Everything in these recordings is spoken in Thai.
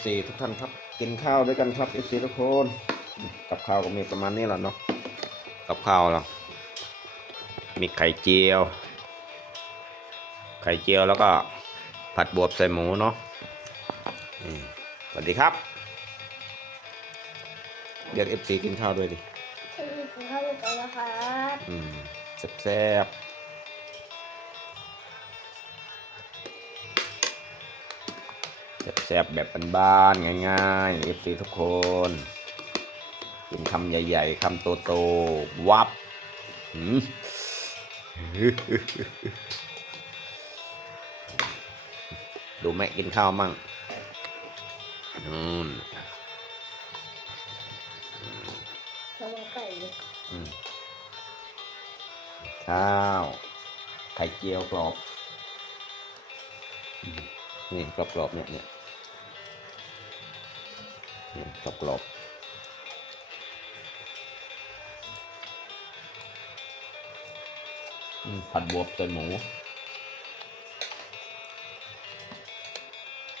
FC ทุกท่านครับ กินข้าวด้วยกันครับ FC ทุกคน กับข้าวก็มีประมาณนี้แหละเนาะ กับข้าวเรามีไข่เจียว ไข่เจียวแล้วก็ผัดบวบใส่หมูเนาะอืมสวัสดีครับเรียก FC กินข้าวด้วยดิที่นี่กินข้าวด้วยกันนะครับอืมแซ่บ ซ่บๆแบบบ้านๆง่ายๆ FC ทุกคน กินคำใหญ่ๆคำโตๆวับหืมดูแม่กินข้าวมั่งนู่นข้าวมันไก่เลยอืมข้าวไข่เจียวกรอบอืมนี่กรอบๆเนี่ยเนี่ยเนี่ย กรอบกรอบผัดบวบใส่หมู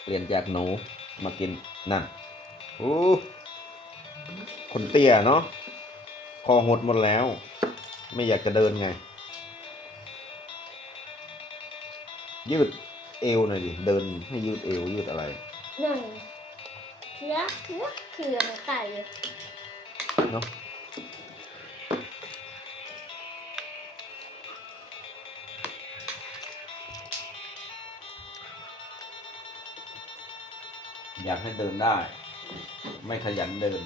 เปลี่ยนจากหนูมากินนั่นโอ้คนเตี้ยเนาะคอหดหมดแล้ว ไม่อยากจะเดินไง ยืดเอวหน่อยดิ เดินให้ยืดเอวยืดอะไรนึ่ง เคี้ยวเคี้ยวเคี้ยวมันไก่เลยเนาะอยากให้เดินได้ ไม่ขยันเดิน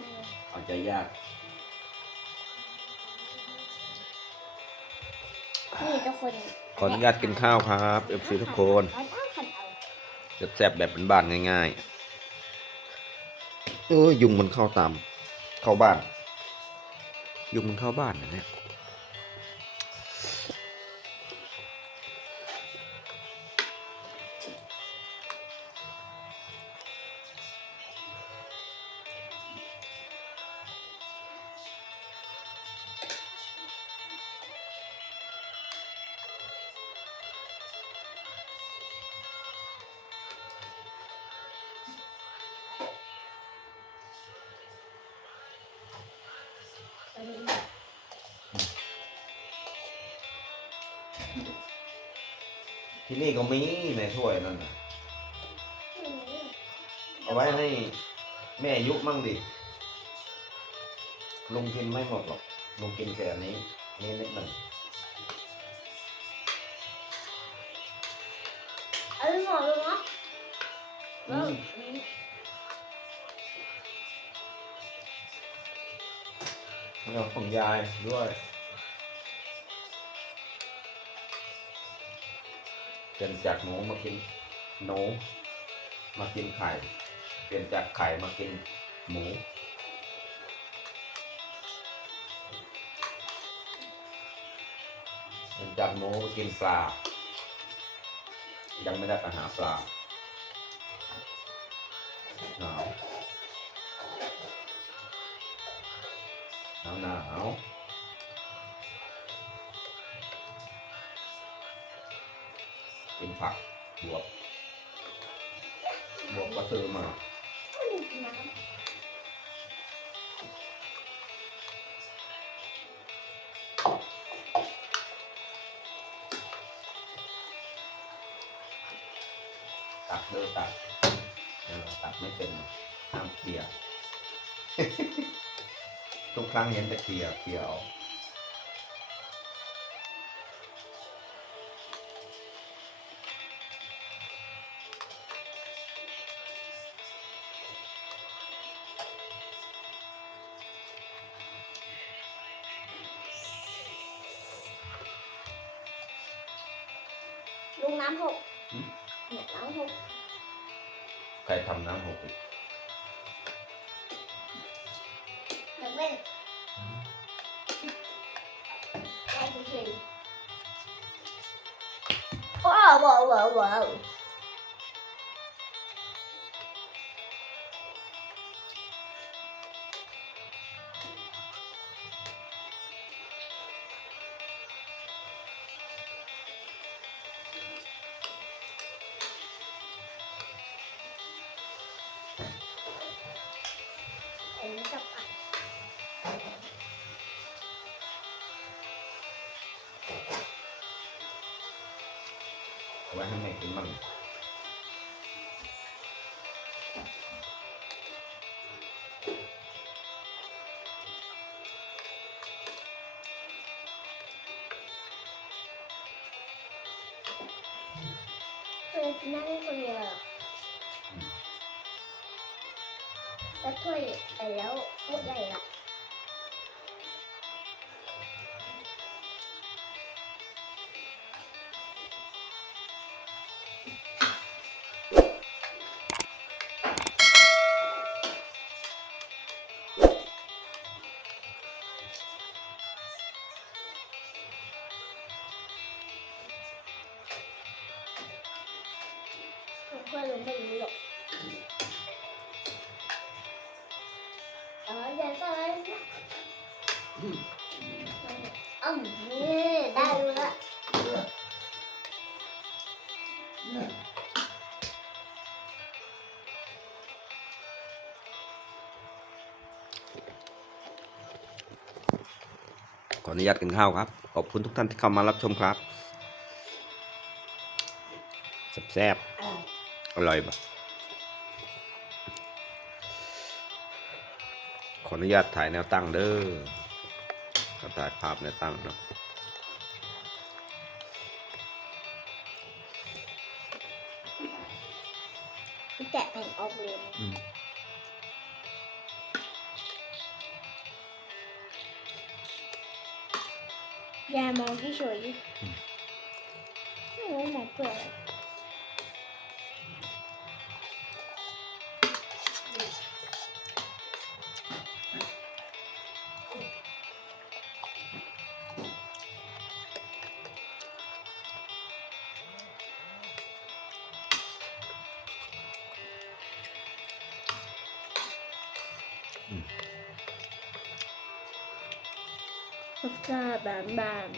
อืมเอาใจยากนี่ทุกคนขออนุญาตกินข้าวครับ FC ทุกคนเอาเอาขันเอาแซ่บๆแบบบ้านๆง่าย ๆ เออยุงมันเข้าตาม เข้าบ้าน ยุงมันเข้าบ้านนะเนี่ย ที่นี่ก็มีในถ้วยนั่นน่ะเอาไว้ให้แม่ยุมั่งดิลุงกินไม่หมดหรอกลุงกินแค่อันนี้นี่นิดหนึ่งเอาไปหมดเลยเนาะอืมอืมแล้วของยายด้วย เปลี่ยนจากหนูมากินหนูมากินไข่ เปลี่ยนจากไข่มากินหมูเปลี่ยนจากหมูมากินปลา ยังไม่ได้ไปหาปลาหนาวหนาวหนาว กินผักบวบบวบก็ซื้อมาน้ำตักเดินตักตักไม่เป็นห้ามเคลียร์ทุกครั้งเห็นแต่เคลียร์เคลียร์เอา ลุงน้ำหกเนี่ยน้ำหกใครทำน้ำหกอีกเดี๋ยวเว้นไอ้เฉยๆว้าวว้าวว้าวว้าว ว้ให้แม่กินมั่งเคยนั่งคนเดียวเหรอแล้วถ้วยไปแล้วถ้วยใหญ่ละ เพื่อนรู้ไม่รู้หรอกเออเดี๋ยวก่อนอืมนี่ได้รู้ละขออนุญาตกินข้าวครับ ขอบคุณทุกท่านที่เข้ามารับชมครับ แซ่บอร่อยๆ อร่อยปะขออนุญาตถ่ายแนวตั้งเด้อก็ถ่ายภาพแนวตั้งเนาะแกะแผ่นออกเลยนะอืมยายมองที่เฉยไม่รู้มองเพื่ออะ ไรรสชาติบานบาน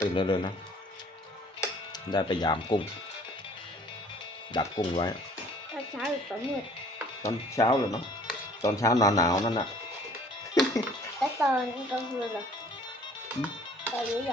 ตื่นเร็วๆนะ ได้ไปยามกุ้ง ดักกุ้งไว้ถ้าเช้าหรือตอนมืดตอนเช้าเลยเนาะ ตอนเช้าหนาวๆนั่นน่ะ แล้วตอนกลางคืนเหรอ อืมตอนนี้อย